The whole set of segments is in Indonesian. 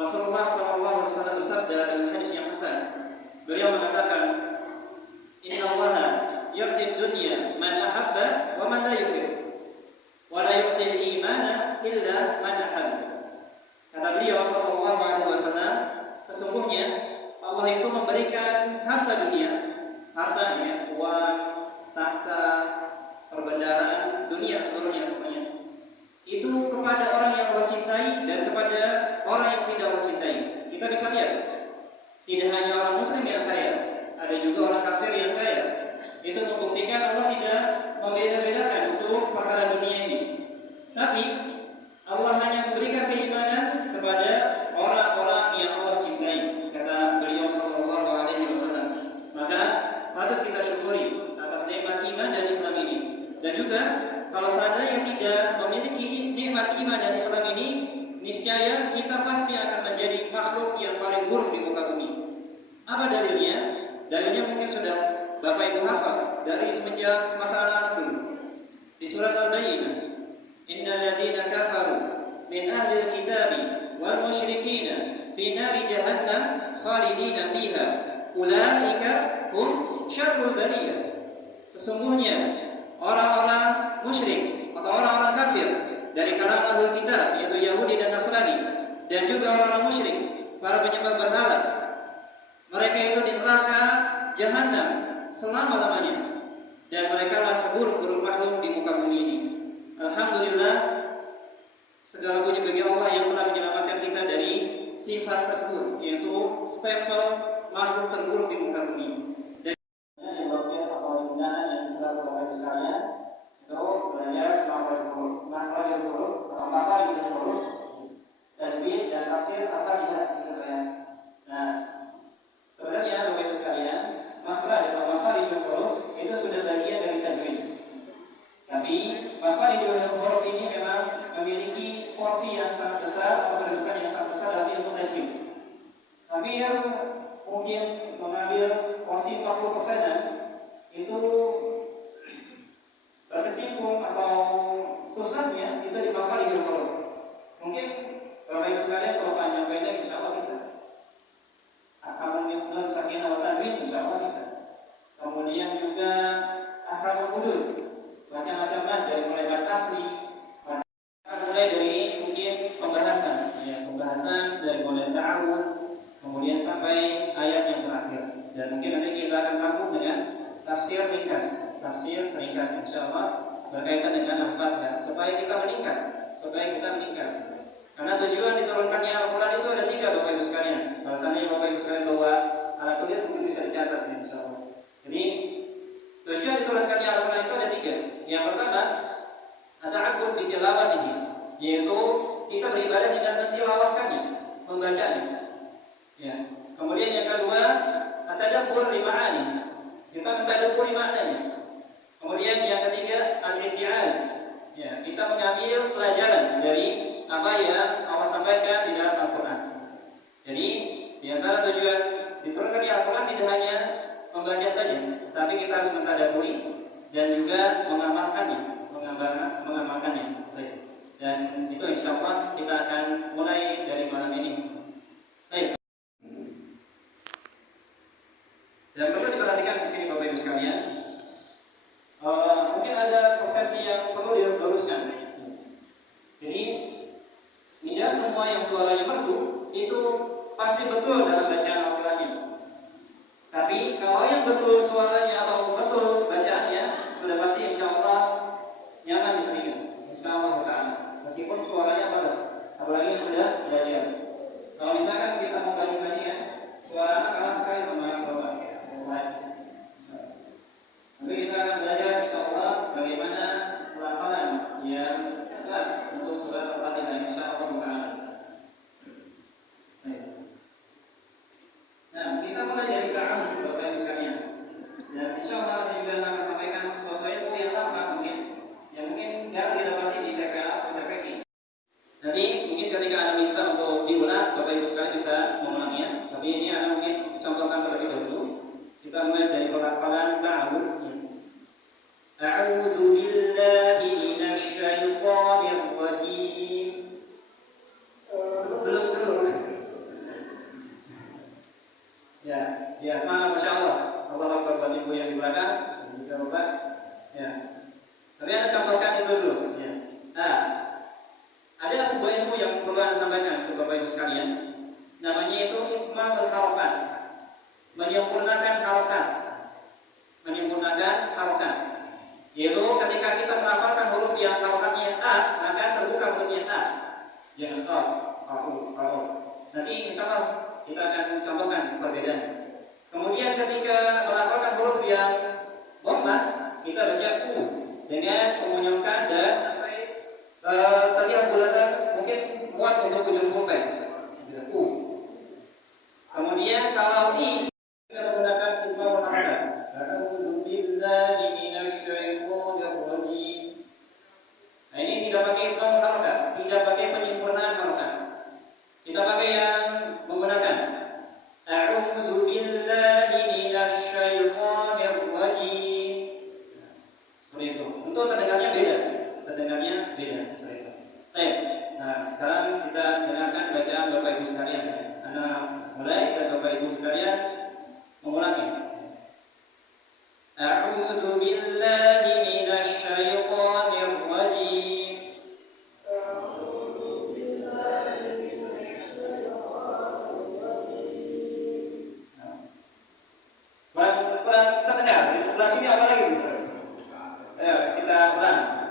Rasulullah SAW Wasallam bersabda dalam hadis yang hasan. Beliau mengatakan, "Inna Allah yu'ti dunya man ahabba wa man la yuhib, wa la yu'ti al-imana illa man ahabba." Kata beliau sallallahu alaihi wasallam, sesungguhnya Allah itu memberikan harta dunia, hartanya, uang, tahta, perbendaharaan dunia seluruhnya pokoknya. Itu kepada orang yang Allah cintai dan kepada orang yang tidak Allah cintai. Kita bisa lihat, tidak hanya orang muslim yang kaya, ada juga orang kafir yang kaya. Itu membuktikan Allah tidak membeda-bedakan untuk perkara dunia ini. Tapi Allah hanya memberikan keimanan kepada orang-orang yang Allah cintai, kata beliau sallallahu alaihi wasallam. Maka patut kita syukuri atas nikmat iman dan Islam ini. Dan juga kalau seandainya tidak memiliki nikmat iman dan Islam ini, niscaya kita pasti akan menjadi makhluk yang paling buruk di muka bumi. Apa dalilnya? Dalilnya mungkin sudah Bapak Ibu hafal dari semenjak masa anak-anak dulu. Di surat Al-Bayyinah, "Innal ladzina kafaru min ahli al-kitabi wal musyrikina fi nari jahannam khalidina fiha ulaika hum syarrul bariyah." Sesungguhnya orang-orang musyrik atau orang-orang kafir dari kalangan ahlul kitab, yaitu Yahudi dan Nasrani, dan juga orang-orang musyrik, para penyembah berhala, mereka itu di neraka Jahannam selama-lamanya, dan mereka lah seburuk-buruk makhluk di muka bumi ini. Alhamdulillah, segala puji bagi Allah yang telah menyelamatkan kita dari sifat tersebut, yaitu stempel makhluk terburuk di muka bumi. Dan yang luar biasa penggunaan yang sudah Bapak Ibu sekalian, itu belajar makhluk huruf atau makhluk huruf, tajwid dan tafsir al-Fatihah gitu ya. Nah, sebenarnya Bapak Ibu sekalian, makhraj atau makhraj huruf itu sudah bagian dari tajwid. Tapi makhraj huruf ini memang memiliki porsi yang sangat besar atau kedudukan yang sangat besar dalam ilmu tajwid. Tapi yang mungkin mengambil porsi 40% itu berkecimpung atau susahnya itu di makhraj huruf. Mungkin Bapak Ibu sekalian kalau panjang pendek insya Allah bisa. Ahkamul nun sakinah wa tanwin insya Allah bisa. Kemudian juga ahkamul hudud, macam-macam mad dari mulai mad asli, mulai dari mungkin pembahasan, ya pembahasan dari mulai ta'awud, kemudian sampai ayat yang terakhir. Dan mungkin nanti kita akan sambung dengan tafsir ringkas, insya Allah berkaitan dengan al-Fatihah supaya kita meningkat. Karena tujuan diturunkannya Al-Quran itu ada 3 Bapak Ibu sekalian. Bahasanya Bapak Ibu sekalian bawa alat tulis mungkin bisa dicatat insya Allah. Jadi tujuan diturunkannya Al-Quran itu ada 3. Yang pertama, ada akun bitilawatihi, yaitu kita beribadah dengan mentilawahkannya, membacanya. Ya. Kemudian yang kedua, at-tadabbur li ma'ani, kita mentadabburi maknanya. Kemudian yang ketiga, al-i'tiad, ya, kita mengambil pelajaran dari apa yang Allah sampaikan di dalam Al-Quran. Jadi di antara tujuan diturunkannya Al-Quran tidak hanya membaca saja, tapi kita harus mentadabburi dan juga mengamalkannya. Dan itu insya Allah kita akan mulai dari malam ini. Baik. Dan perlu diperhatikan di sini Bapak Ibu sekalian, mungkin ada persepsi yang perlu diluruskan. Jadi tidak semua yang suaranya merdu itu pasti betul dalam bacaan Al-Qurannya. Tapi kalau yang betul suaranya atau betul bacaannya sudah pasti insya Allah nyaman di telinga, insya Allah ta'ala. Meskipun suaranya bagus, apalagi yang sudah belajar. Kalau misalkan kita mau banding-bandingkan, suara anak keras sekali sama yang Bapak. Tapi kita akan belajar insya Allah bagaimana pelafalan yang tepat untuk surat Al-Fatihah insya Allah ta'ala. Nah, kita mulai dari ta'awud Bapak Ibu sekalian. Dan insya Allah juga akan sampaikan sesuatu ilmu yang lama mungkin, yang mungkin jarang didapati di TPA atau TPQ. Nanti mungkin ketika Anda minta untuk diulang, Bapak Ibu sekalian bisa mengulanginya. Tapi ini Anda mungkin contohkan terlebih dahulu. Kita mulai dari pelafalan ta'awud. A'udzu billahi minasy syaithanir rajim. Belum dulu. Ya, semangat, masya Allah. Allah Akbar buat ibu yang di belakang, dan juga bapak. Ya. Tapi anda contohkan itu dulu. Ya. Nah, ada sebuah ilmu yang perlu anda sampaikan ke bapak ibu sekalian. Namanya itu ikmatul harokat, menyempurnakan harokat, yaitu ketika kita melafalkan huruf yang harokatnya a, maka terbuka mulutnya a, jangan a. Nanti insya Allah kita akan contohkan perbedaan. Kemudian ketika melafalkan huruf yang dhammah, kita baca u dengan mengunyahkan dan sampai terlihat bulatan, mungkin muat untuk ujung huruf u. Kemudian kalau i, kita menggunakan ismul harakat. A'udzu billahi minasyaitonir rajim. Nah, ini tidak pakai ismul harakat, tidak pakai penyempurnaan harakat. Kita pakai yang menggunakan A'udzu billahi minasyaitonir rajim. Seperti itu. Untuk terdengarnya beda. Seperti itu. Baik. Nah, sekarang kita dengarkan bacaan Bapak Ibu sekalian. Mulai dan Bapak Ibu sekalian mengulangi. A'udzu billahi minasyaitonir rajim. A'udzu billahi minasyaitonir rajim. Kurang terdengar. Di sebelah ini apa lagi? Ayo kita ulang.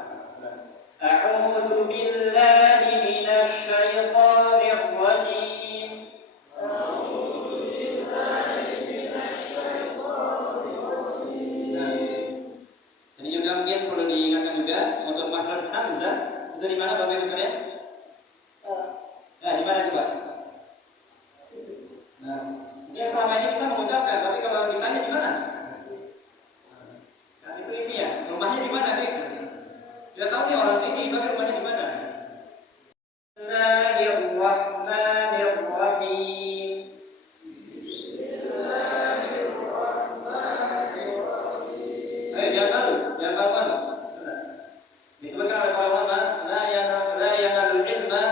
A'udzu billahi minasyaitonir rajim. Mungkin perlu diingatkan juga untuk masalah hamzah itu di mana Bapak Ibu sekalian? Nah, di mana coba? Nah, mungkin selama ini kita mengucapkan, tapi kalau ditanya di mana? Nah, itu ini ya, rumahnya di mana sih? Dia tahu nih orang sini, tapi rumahnya di mana? Bismillahirrahmanirrahim. Jangan malu. Disebutkan oleh para ulama, la yanalul ilma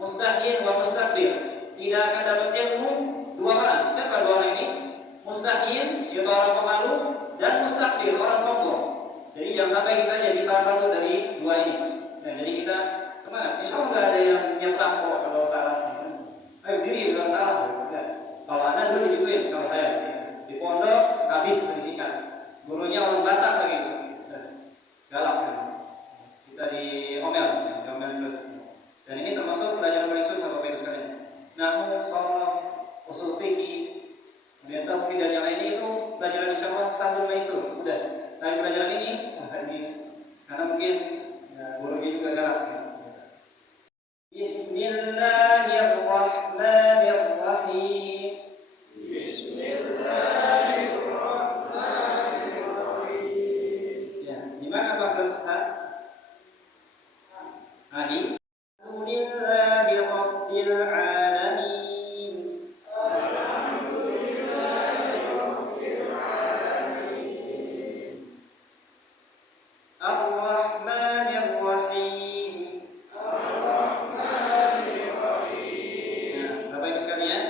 mustahyin wa mustakbir. Tidak akan dapat ilmu dua orang. Siapa dua orang ini? Mustahyin, yaitu orang pemalu, dan mustakbir, orang sombong. Jadi jangan sampai kita jadi salah satu dari dua ini. Nah, jadi kita semangat. Insya Allah nggak ada yang nyerang kok kalau salah. Ayo diri jangan salah. Kalau anda dulu digituin, kalau saya di pondok habis berisikan. Gurunya orang Batak begitu. Galak kan? Kita diomel terus. Dan ini termasuk pelajaran paling susah Bapak Ibu sekalian. Nahwu, sharaf, usul fikih, kemudian tauhid dan yang lainnya itu pelajaran insyaallah sambung maisur. Udah. Tapi pelajaran ini karena mungkin gurunya juga galak. Bismillahirrahmanirrahim. Mana maksud Adi? Alhamdulillahi Rabbil Alamin. Ar-Rahmanir Rahim. Nah, Bapak Ibu sekalian,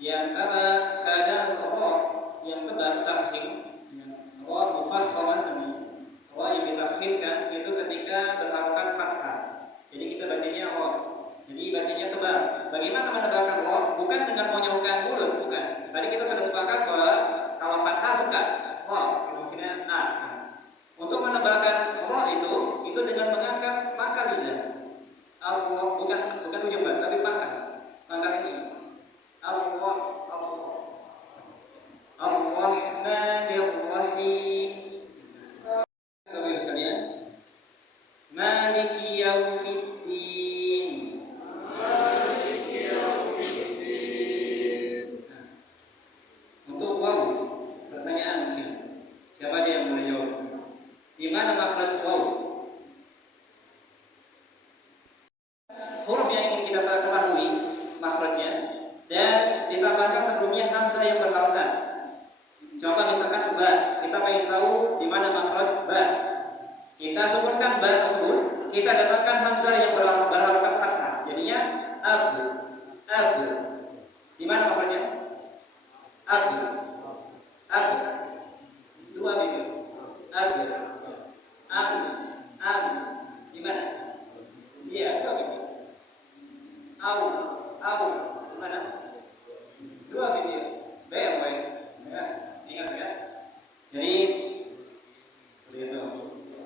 di antara keadaan roh yang tebal tafkhim, roh mufakhaman yang ditafkhimkan itu ketika berharokat fathah. Jadi kita bacanya roh. Jadi bacanya tebal. Bagaimana menebalkan roh? Bukan dengan menyaukan mulut, bukan. Tadi kita sudah sepakat bahwa kalau fathah bukan roh, maksudnya a. Untuk menebalkan roh itu dengan mengangkat pangkal lidah. Allah bukan ujung ban, tapi pangkal ini. Allah. Ar-Rahmanir Rahim. Bapak sekalian, Maliki Yaumiddin. Untuk waw, pertanyaan mungkin. Siapa dia yang boleh jawab? Di mana makhraj waw? Huruf yang ingin kita ketahui makhrajnya dan ditambahkan sebelumnya hamzah yang berharokat. Contoh misalkan ba, kita ingin tahu di mana makhraj ba. Kita sebutkan ba tersebut, kita datangkan hamzah yang berharokat fathah. Jadinya ab. Di mana makhrajnya? Ab, ab, dua bibir. Ab, am, gimana? Iya, dua bibir. Au, gimana? Dua bibir. Baik. Ya, ingat ya. Jadi seperti itu.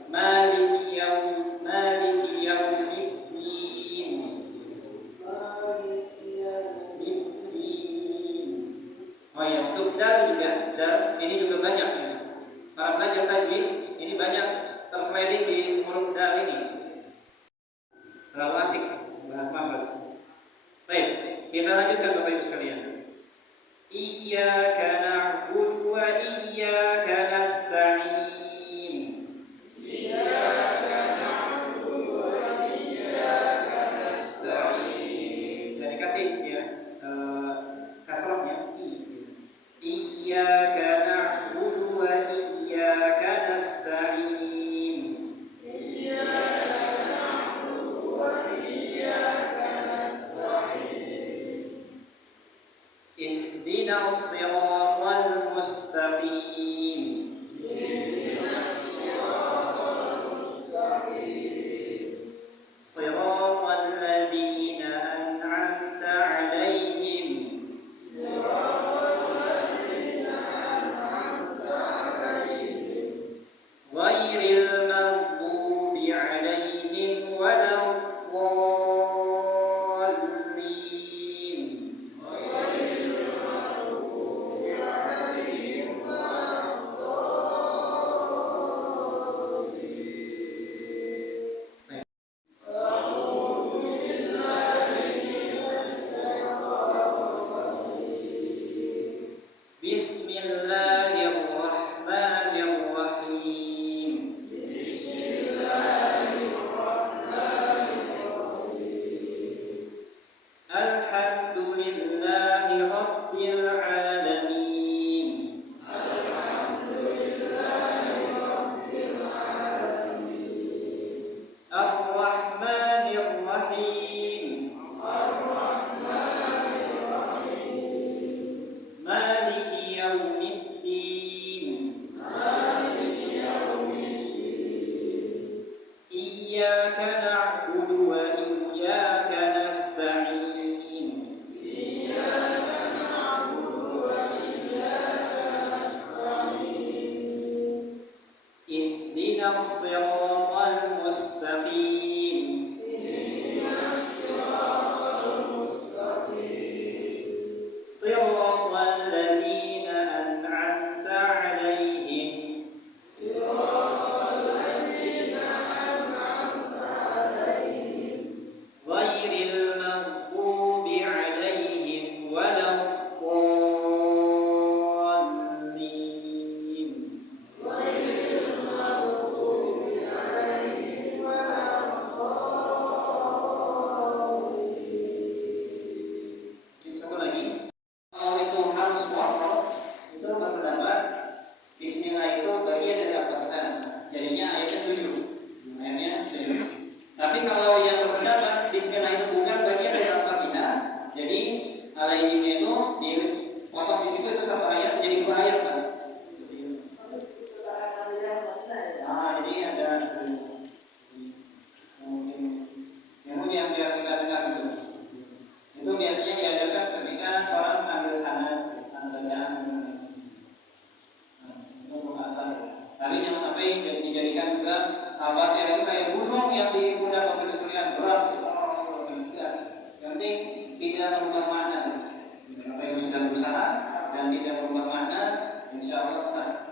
Maliki yaumiddin. Oh ya, untuk dal juga, ini juga banyak ya. Para pelajar tajwid ini banyak tersliding di huruf dal ini. Terlalu asik bahas makhraj. Baik, kita lanjutkan Bapak Ibu sekalian. Iyyaka na'budu wa iyyaka nasta'in. Iyyaka na'budu wa iyyaka nasta'in. Dan dikasih ya kasrahnya i. Iyyaka na'budu wa iyyaka nasta'in. Iyyaka na'budu wa iyyaka nasta'in. Ihdinas siratal mustaqim. Ihdinas siratal mustaqim. Siratal ladzina an'amta 'alaihim. Siratal ladzina an'amta 'alaihim. Ghairil maghdubi 'alaihim waladdallin. Bismillahirrahmanirrahim. Alhamdulillahi rabbil alamin. Ar-Rahmanir Rahim. Maliki yaumiddin. Iyyaka na'budu wa iyyaka nasta'in. Ihdinas siratal mustaqim. Siratal ladzina an'amta 'alaihim. Ghairil maghdubi 'alaihim waladdallin. Satu lagi, kalau itu harus wasal, itu berpendapat Bismillah itu bagian dari Al-Fatihah. Jadinya ayatnya 7. Ayatnya 7. Tapi kalau yang berpendapat Bismillah itu bukan bagian dari Al-Fatihah, jadi alaihim itu dipotong di situ itu satu ayat jadi 2 ayat kan? Nah, jadi ada mungkin yang biar kita dengar gitu. Itu biasanya diajarkan ketika seorang ambil sanad bacaan. Itu bukan. Tapi jangan sampai dijadikan juga Al-Fatihah itu kayak gunung yang di pundak Bapak Ibu sekalian berat. Yang penting tidak merubah makna. Bapak Ibu sudah berusaha dan tidak merubah makna, insya Allah sah.